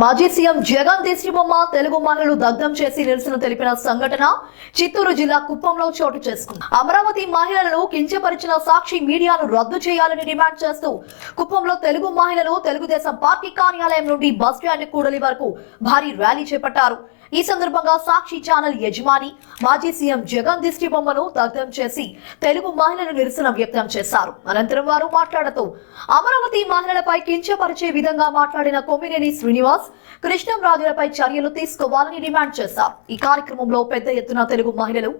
మాజీ సీఎం జగన్ దిష్టిబొమ్మ తెలుగు మహిళలు దగ్ధం చేసి నిరసన తెలిపిన సంఘటన చిత్తూరు జిల్లా కుప్పంలో చోటు చేసుకుంది. అమరావతి మహిళలను కించపరిచిన సాక్షి మీడియాను రద్దు చేయాలని డిమాండ్ చేస్తూ కుప్పంలో తెలుగు మహిళలు తెలుగుదేశం పార్టీ కార్యాలయం నుండి బస్ స్టాండ్ కూడలి వరకు భారీ ర్యాలీ చేపట్టారు. ఈ సందర్భంగా సాక్షి ఛానల్ యజమాని మాజీ సీఎం జగన్ దిష్టి బొమ్మను దగ్ధం చేసి తెలుగు మహిళలు నిరసన వ్యక్తం చేశారు. అనంతరం వారు మాట్లాడుతూ అమరావతి మహిళలపై కించపరిచే విధంగా మాట్లాడిన కొమ్మినేని శ్రీనివాస్ కృష్ణంరాజులపై చర్యలు తీసుకోవాలని డిమాండ్ చేశారు. ఈ కార్యక్రమంలో పెద్ద ఎత్తున తెలుగు మహిళలు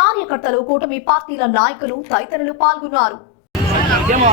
కార్యకర్తలు కూటమి పార్టీల నాయకులు తదితరులు పాల్గొన్నారు. ఏమో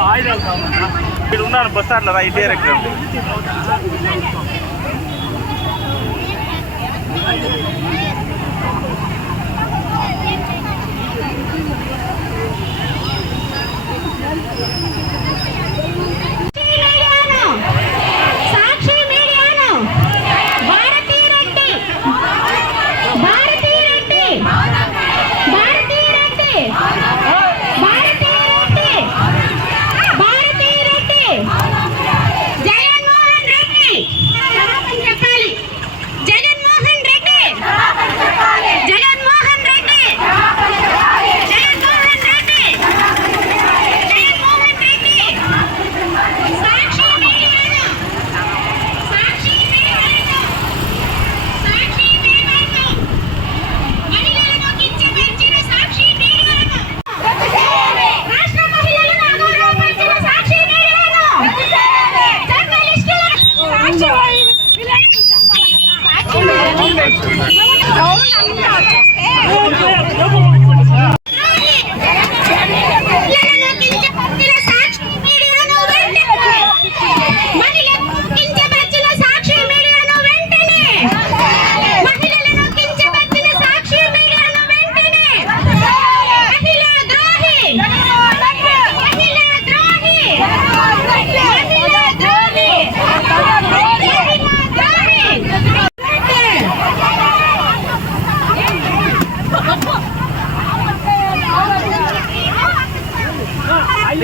我们那个小谁